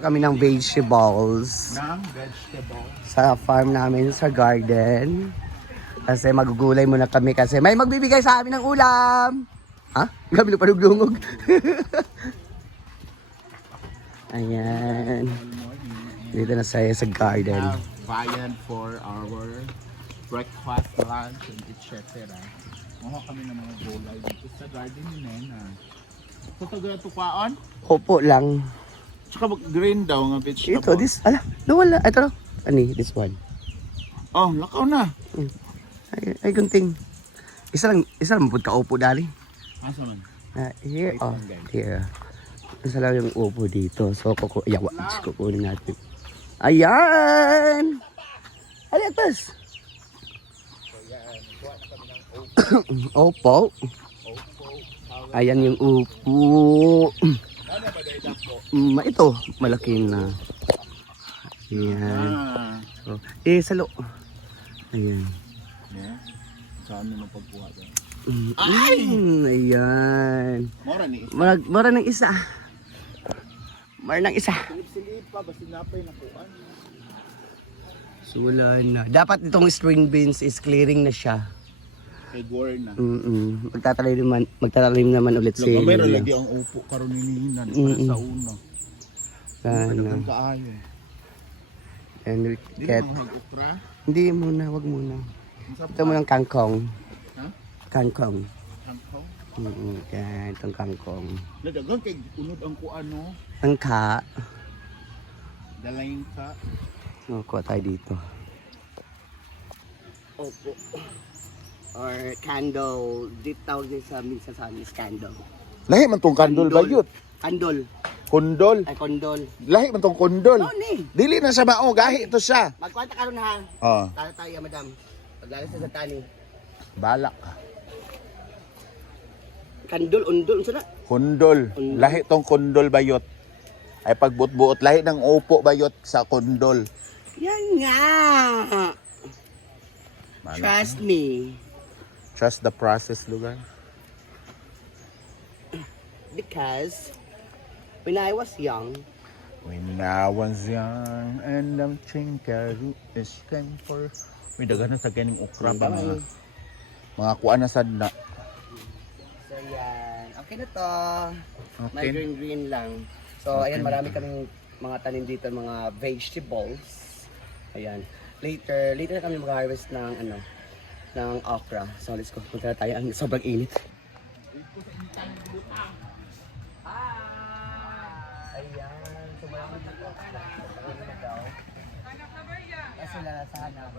Kukuha kami ng vegetables. Sa farm namin, sa garden. Kasi magugulay muna kami kasi may magbibigay sa amin ng ulam. Ha? Gabi pa dugdungog. Ayan. Dito na saya sa garden. Viand for our breakfast, lunch, and etc. Maha kami ng mga gulay dito sa garden ni Nena. So, taga tukaon? Opo lang. Tsaka green daw nga vegetable. Ito, this, nawala. Ito, ani, this one. Oh, lakaw na. Ay, gunting. Isa lang mapud ka upo dali. Asa man? Here, here. Isa lang yung upo dito. So, kukunin natin. Ayan! Aliatas! Opo. Ayan yung upo. Ito, malaki na. Ayan. So, salo. Ayan. Yeah. Saan mo pagkuha doon? Ayan. Mora ni isa. Mara ng isa. Mara ng isa. Silip pa, basta napay nakuan. So wala na. Dapat itong string beans is clearing na siya. Kay Gore na. Magtatalim naman ulit si Lagkamera lagi ang upo karon ni Ninan para sa una. Sana. Kaayo. And we Di get... mo okra? Hindi muna, wag muna. Ito mo ng kangkong. Ha? Kangkong. Kangkong? Kaya itong kangkong. Nadagan kay unod ang kuano. Tangka. Dalayin ka. Kuha tayo dito. Opo. Or candle. Dito tawag din sa minsan sa amin is candle. Lahi man tong kandol bayot. Kandol. Kondol. Ay, kondol. Lahi man tong kondol. Oh, ni. Dili na sa mao, gahi ito siya. Magkwanta ka ron ha. Oh, Tayo, madam. Paglalis sa tani. balak. Kandol, undol, unsa na? Kondol. Kondol. Lahi tong kondol bayot. Ay pagbuot-buot lahi ng upo bayot sa kondol. Yan nga. Trust me. Trust the process, lugar. Because when I was young, When I was young and I'm thinking is time for... May dagan na sa ganing okra pa mga kuan na sad na. so yan. Okay na to. May Okay. green lang. So ayan, marami kaming mga tanim dito, mga vegetables. Ayan. Later na kami mag-harvest ng ng okra. So let's go. Punta na tayo. Ang sobrang init. Ayan. So marami dito. Marami na daw. Kasi lang sa hanap.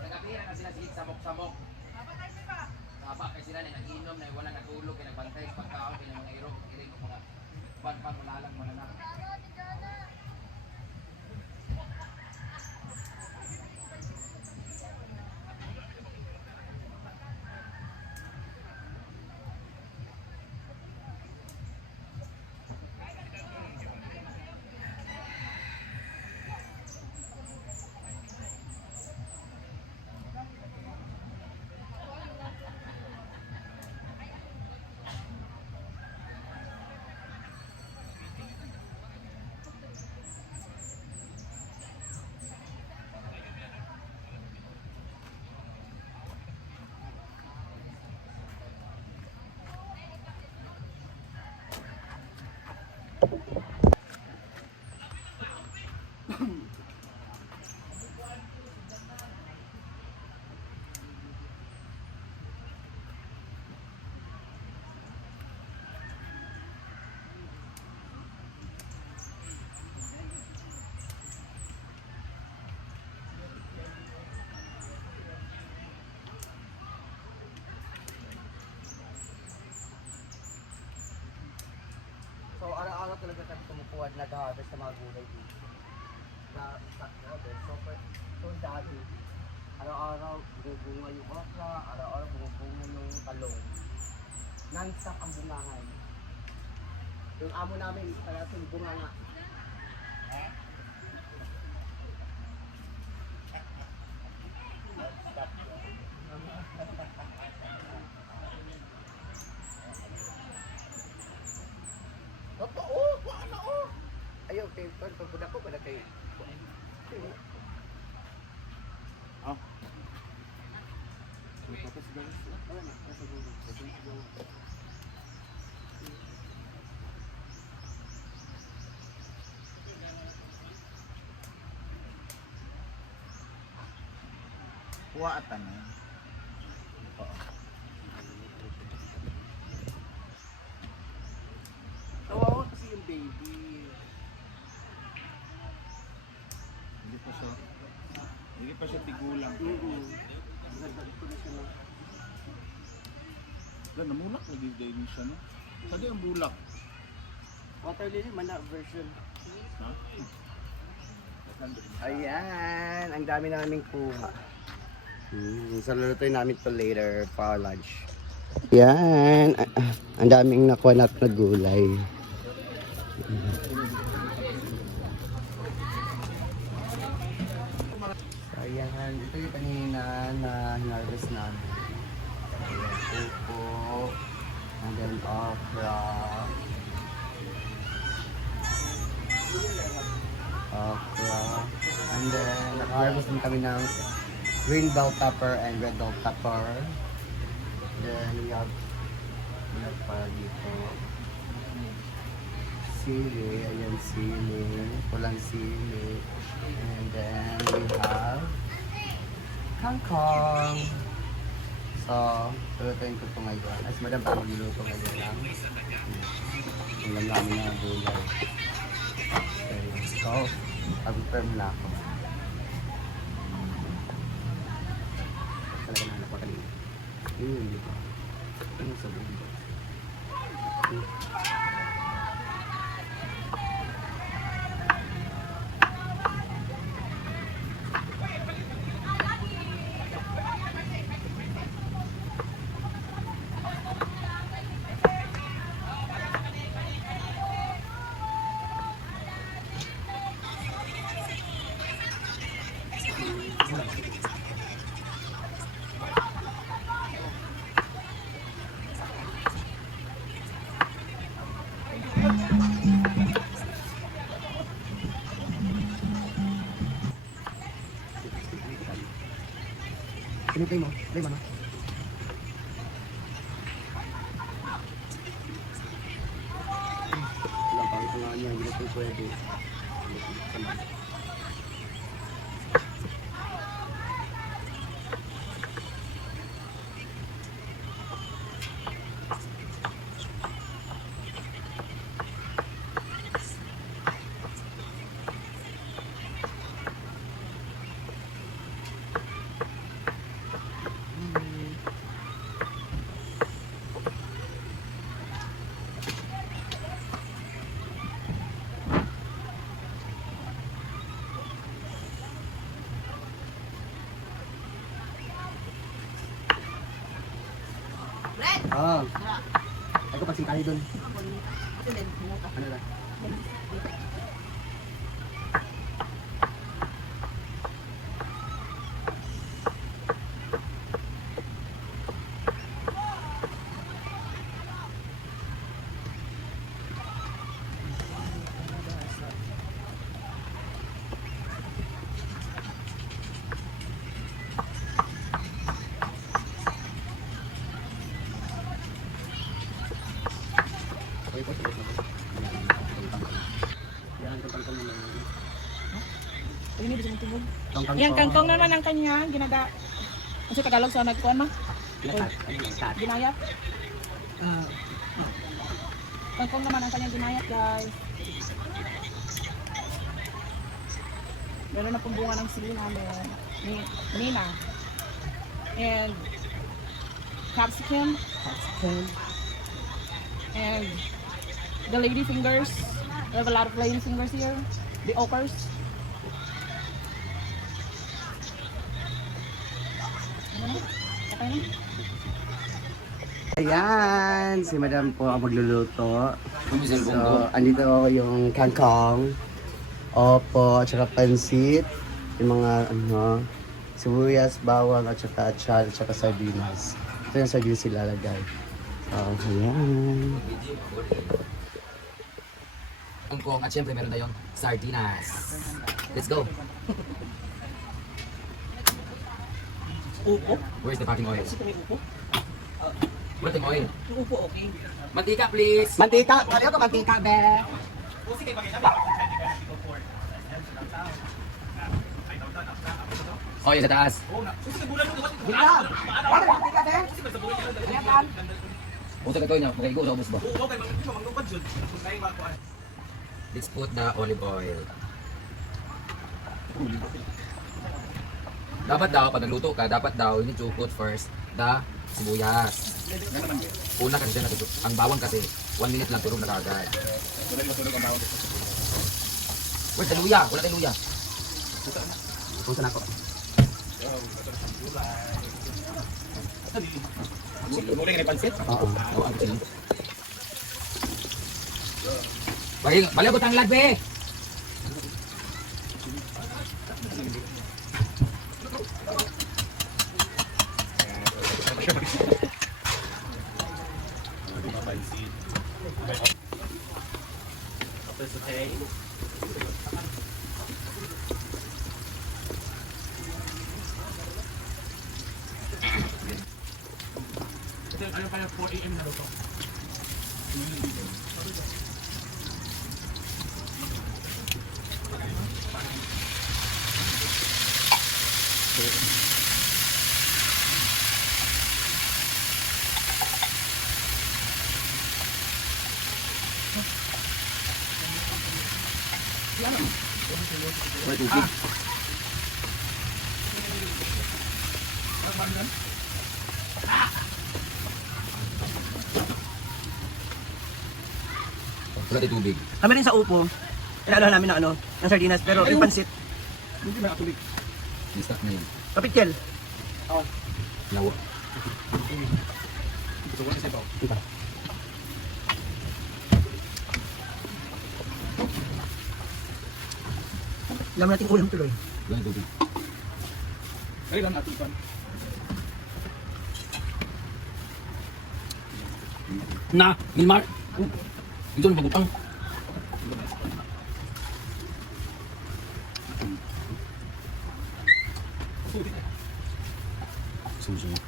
Nagkapira na sila sige samok-samok. Apa kay sila na nag-inom na wala natulog kay nagbantay sa pagkaon kay mga irog iring mga ban mulalang mo na. So araw-araw talaga kami kumukuha at nag-harvest ng mga gulay dito. Na stock order. So dami. Araw-araw bumubunga yung okra, araw-araw bumubunga yung talong. Non-stop ang bungangan. Yung amo namin, talagang bunga nga. Totoo, ano pagpuda ko, pala kayo. Ah. Tapos guys, Wala na, nasa gulo. kuha ata na. Oo. Kawawa kasi yung baby. Hindi pa siya tigulang. Ganda ko na siya, no? Wala, namulak lagi din siya, no? Saan ang bulak? Water lily, mana version. Ha? Ayan, ang dami naming kuha. So lulutuin namin to later for our lunch. Yan, ang daming nakuha natin na gulay. So ayan, ito yung kanina na hinarvest namin. Ayan, upo, and then okra. Okra. And then, naka-harvest din kami ng green bell pepper and red bell pepper. Then, we have pa dito. Sili. Ayan, sili. Pulang sili. And then, we have kangkong. So, lulutuin ko ito ngayon. As madam pa magluluto ngayon lang. Ulam namin na gulay. Okay, so, pag-firm na ako. Talaga nahanap ko kanina. Yun, dito. Ano sa bundo? Pinipay mo? Play mo na. Wala pa ang nga niya, hindi na ito pwede. Sama. Ah. Ako pagsingkahi doon. Ano ba? Ini bisa tunggu. Tongkang Yang po. kangkong naman ang kanya ginaga. Kasi Tagalog sa nagkuan ma? Lahat. Lahat. Ginayat. Kangkong naman ang kanyang ginayat, guys. Meron na pong bunga ng sili namin. Nina. And capsicum. And the lady fingers. We have a lot of lady fingers here. The okras. Ano na? Okay na? Ayan, si madam po ang magluluto. So, andito yung kangkong. Opo, at saka pansit. Yung mga ano, sibuyas, bawang, at saka achal, at saka sardinas. Ito yung sardinas ilalagay. So, ayan. Kangkong at syempre meron tayong sardinas. Let's go. Upo? Where's the packing oil? May upo? Where's the oil? Yung upo, okay. Mantika, please. Mantika! Ano ka mantika, be? Oil sa taas. Gila! Ano mantika, be? Ayan yan. Usap ito niya. Magkaigo sa ubos ba? Let's put the olive oil. Dapat daw, pag nagluto ka, dapat daw, you need to put first the sibuyas. Una kasi siya natutup. Ang bawang kasi, 1 minute lang turog na kagad. Where's the luya? Wala tayong luya. Pusa na ako. Muli ka ni pansit? Oo. Oo, ako sila. Baliw ko tanglad, be! Ano pala 4 AM na luto? Wala tubig. Wala tayong tubig. Kami rin sa upo. Inaalala namin ng ano, ng sardinas, pero yung pansit, Hindi na atuloy. May stock na yun. kapitkel. Lawa. So, what is it about? Alam natin ulam tuloy. Wala tayong tubig. Kaya lang atupan. Na! Milmar! Ito ang pagutang. Suso na.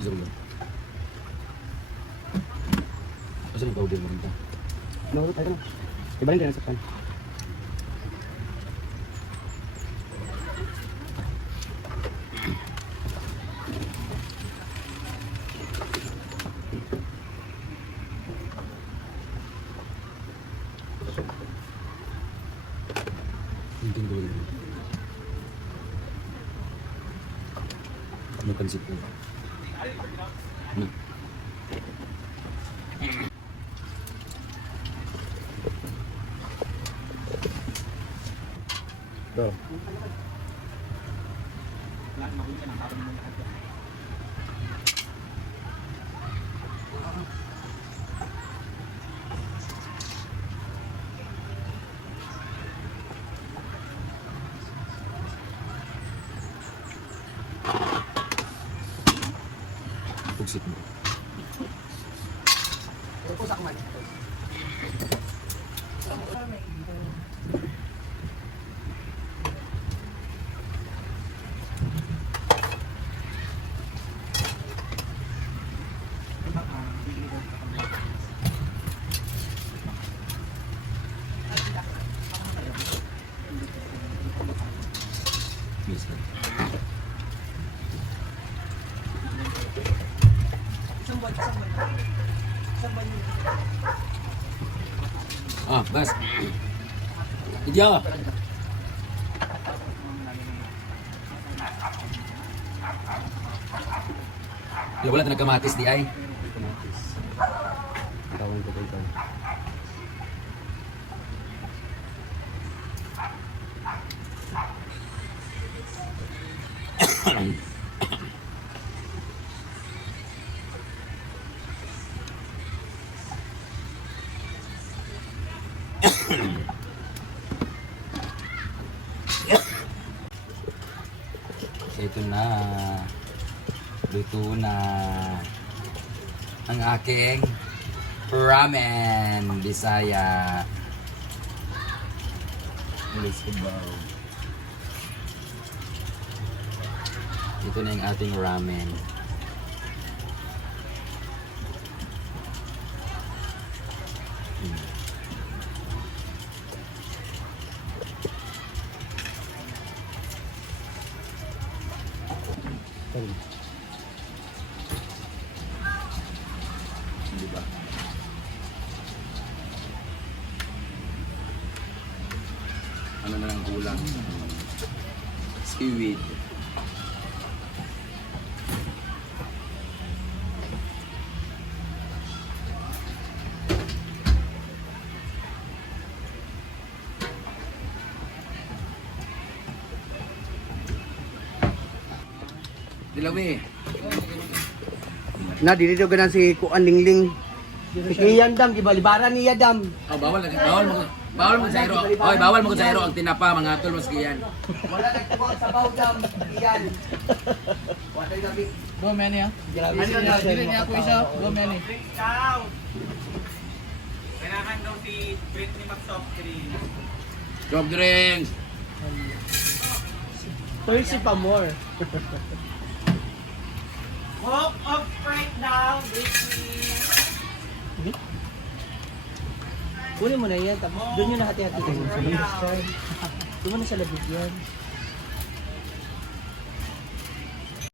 Isa rin. Asa yung powder mo rin ta? No, tayo na. Iba rin din sa pan. Hindi ko rin. May pansit po. Ano? Bro. Pugsit mo. Ito po sa kumain. Yes. Ah, bas. Idya. Wala na nagkamatis di ay. Tawag ko dito. Ito na. Luto na ang aking ramen Bisaya. Let's go. Ito na yung ating ramen. Di ba? Ano na lang kulang? Seaweed. Dilawi. Na dili daw ganan si Kuan Lingling. Si Kiyan Dam, gibalibaran niya Dam. Oh, bawal mo sa iro. Oy, bawal mo sa iro ang tinapa mga tol mas kiyan. Wala nagtubo sa baw Dam. Kiyan. Wala gabi. Go, Manny, ah. Grabe Ano siya. na, dili niya ako isa. Go, Manny. Kailangan daw si Britney mag-soft drink. Soft drinks. Percy pa more. Walk of right now, Britney. Kunin mo na yan, tapos doon yun na hati-hati. Doon Doon mo na sa labig yan.